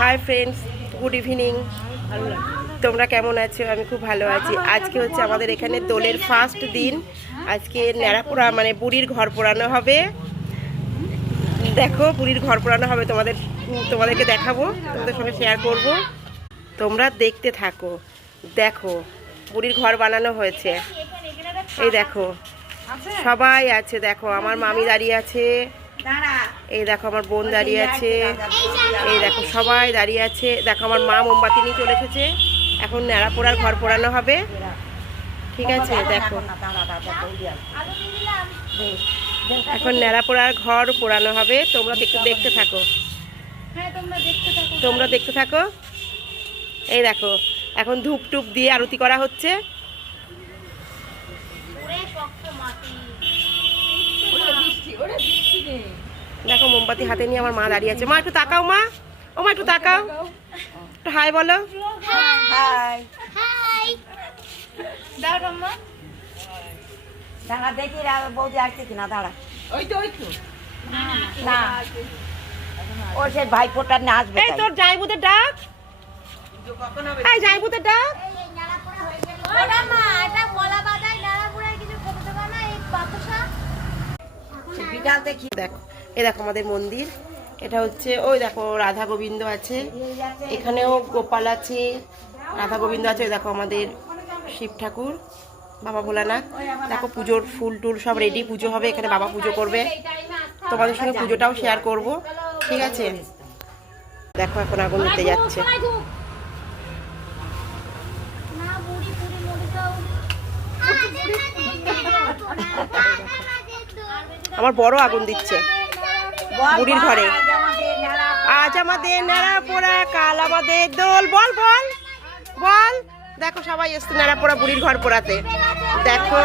Hi friends, good evening. তোমরা কেমন আছো? আমি খুব ভালো আছি। আজকে হচ্ছে আমাদের এখানে দোলের ফার্স্ট দিন। আজকে ন্যাড়াপোড়া মানে বুড়ির ঘর পোড়ানো হবে। দেখো, বুড়ির ঘর পোড়ানো হবে, তোমাদেরকে দেখাবো, তোমাদের সঙ্গে শেয়ার করব। তোমরা দেখতে থাকো। দেখো, বুড়ির ঘর বানানো হয়েছে। এই দেখো, সবাই আছে। দেখো, আমার মামি দাঁড়িয়ে আছে, এই দেখো আমার বোন দাঁড়িয়ে আছে, এই দেখো সবাই দাঁড়িয়ে আছে। দেখো আমার মা মোমবাতি নিয়ে চলে এসেছে। এখন ন্যাড়াপোড়ার ঘর পোড়ানো হবে, ঠিক আছে? দেখো, এখন ন্যাড়াপোড়ার ঘর পোড়ানো হবে। তোমরা দেখতে থাকো, তোমরা দেখতে থাকো। এই দেখো, এখন ধূপ টুপ দিয়ে আরতি করা হচ্ছে। দেখো, মোমবাতি হাতে নিয়ে আমার মা দাঁড়িয়ে আছে। মা একটু তাকাও, মা। ও মা, একটু তাকাও, একটু হাই বলো। হাই হাই দাঁড়া মা, দাঁড়া দেখি বৌদি আসছে কিনা। দাঁড়া, ওই তো না, ও সে ভাইপোটা না আসবে। এই তোর জাইবুদের ডাক, এই জাইবুদের ডাক। দেখো, এই দেখো আমাদের মন্দির। এটা হচ্ছে, ওই দেখো রাধা গোবিন্দ আছে, এখানেও গোপাল আছে, রাধা গোবিন্দ আছে। ওই দেখো আমাদের শিব ঠাকুর, বাবা ভোলানাথ। দেখো, পুজোর ফুল টুল সব রেডি, পুজো হবে এখানে, বাবা পুজো করবে। তোমাদের সঙ্গে পুজোটাও শেয়ার করব, ঠিক আছে? দেখো, এখন আগুন দিতে যাচ্ছে। আমার বড় আগুন দিচ্ছে বুড়ির ঘরে। আজ আমাদের ন্যাড়াপোড়া, কাল আমাদের দোল। বল বল বল। দেখো, সবাই এসছে ন্যাড়াপোড়া বুড়ির ঘর পোড়াতে। দেখো,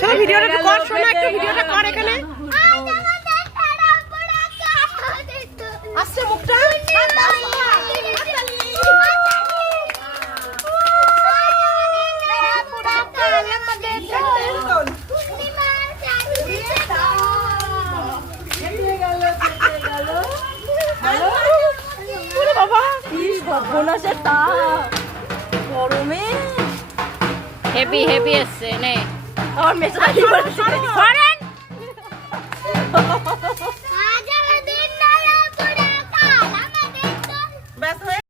চলো ভিডিওটা একটু কর, শোনা একটু ভিডিওটা কর। এখানে আসছে মুখটা। হেভি হেভি এসছে নে আমার মেসেজ